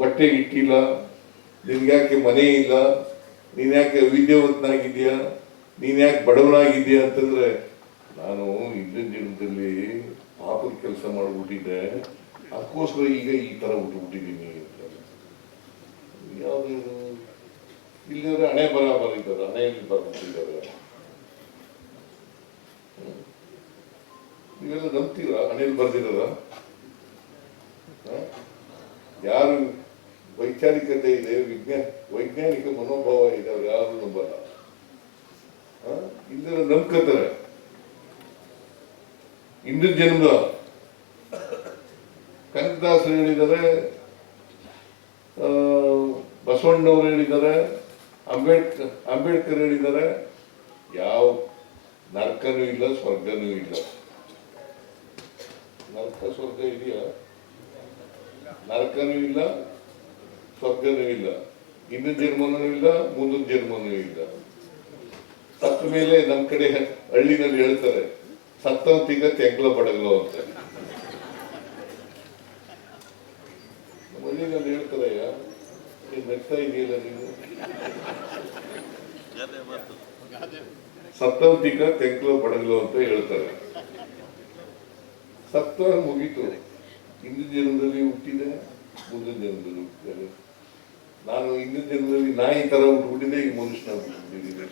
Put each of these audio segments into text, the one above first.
ಹೊಟ್ಟೆಗೆ ಇಟ್ಟಿಲ್ಲ ನಿನ್ಗ್ಯಾಕೆ ಮನೆ ಇಲ್ಲ ನೀನ್ ಯಾಕೆ ವಿದ್ಯಾವಂತನಾಗಿದ್ಯಾ ನೀನ್ ಯಾಕೆ ಬಡವನಾಗಿದ್ಯಾ ಅಂತಂದ್ರೆ ನಾನು ಇಂದಿನ ದಿನದಲ್ಲಿ ಪಾಪದ ಕೆಲಸ ಮಾಡಿಬಿಟ್ಟಿದ್ದೆ. ಅದಕ್ಕೋಸ್ಕರ ಈಗ ಈ ತರ ಹುಟ್ಟುಬಿಟ್ಟಿದ್ದೀನಿ ಅಂತ ಯಾವ್ದು? ಇಲ್ಲಿದ್ರೆ ಹಣೆ ಬರ ಬರೀತಾರೆ ಹಣೆಯಲ್ಲಿ ಬರ್ಬಿಟ್ಟಿದ್ದಾರೆ. ನೀವೆಲ್ಲ ನಂಬ್ತೀರಾ? ಹಣೆಯಲ್ಲಿ ಬರ್ದಿರೋದ? ಯಾರು ವೈಚಾರಿಕತೆ ಇದೆ ವಿಜ್ಞಾನ ವೈಜ್ಞಾನಿಕ ಮನೋಭಾವ ಇದೆ, ಅವ್ರು ಯಾರು ನಂಬಲ್ಲ. ಹ? ಇಲ್ದಿರ ನಂಬ್ಕೋತಾರೆ. ಹಿಂದಿನ ಜನ್ಮ. ಕನಕದಾಸರು ಹೇಳಿದ್ದಾರೆ ಬಸವಣ್ಣವರು ಹೇಳಿದ್ದಾರೆ ಅಂಬೇಡ್ಕರ್ ಅಂಬೇಡ್ಕರ್ ಹೇಳಿದ್ದಾರೆ. ಯಾವ ನರ್ಕನೂ ಇಲ್ಲ, ಸ್ವರ್ಗನೂ ಇಲ್ಲ. ನರ್ಕ, ಸ್ವರ್ಗ ಇದೆಯಾ? ನರಕನೂ ಇಲ್ಲ, ಸ್ವರ್ಗನೂ ಇಲ್ಲ. ಹಿಂದಿನ ಜನ್ಮನೂ ಇಲ್ಲ, ಮುಂದಿನ ಜನ್ಮನೂ ಇಲ್ಲ. ಸತ್ತ ಮೇಲೆ ನಮ್ ಕಡೆ ಹಳ್ಳಿನಲ್ಲಿ ಹೇಳ್ತಾರೆ ತಿಂಗ ತೆಂಗ್ಲ ಬಡಗಲು ಅಂತ. ನಮ್ಮ ಹಳ್ಳಿನಲ್ಲಿ ಹೇಳ್ತಾರಯ್ಯ ಏನ್ ನಗ್ತಾ ಇದೆಯಲ್ಲ ನೀನು? ಸತ್ತವಂತಿಕ ತೆಂಕ್ಲ ಬಡಗಲು ಅಂತ ಹೇಳ್ತಾರೆ. ಸತ್ತ ಮುಗೀತು. ಹಿಂದಿನ ಜನ್ಮದಲ್ಲಿ ಹುಟ್ಟಿದೆ, ಮುಂದಿನ ಜನ್ಮದಲ್ಲಿ ಹುಟ್ಟಿದ್ದಾರೆ. ನಾನು ಹಿಂದಿನ ಜನ್ಮದಲ್ಲಿ ನಾಯಿ ತರ ಹುಟ್ಟುಬಿಟ್ಟಿದ್ದೆ ಈಗ ಮನುಷ್ಯನಾಗಿ ಹುಟ್ಟುಬಿಟ್ಟಿದ್ದೀನಿ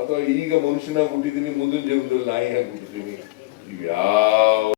ಅಥವಾ ಈಗ ಮನುಷ್ಯನಾಗಿ ಹುಟ್ಟಿದ್ದೀನಿ, ಮುಂದಿನ ಜನ್ಮದಲ್ಲಿ ಹಾಕಿ ಹುಟ್ಟಿದ್ದೀನಿ. ಇವ್ಯಾವ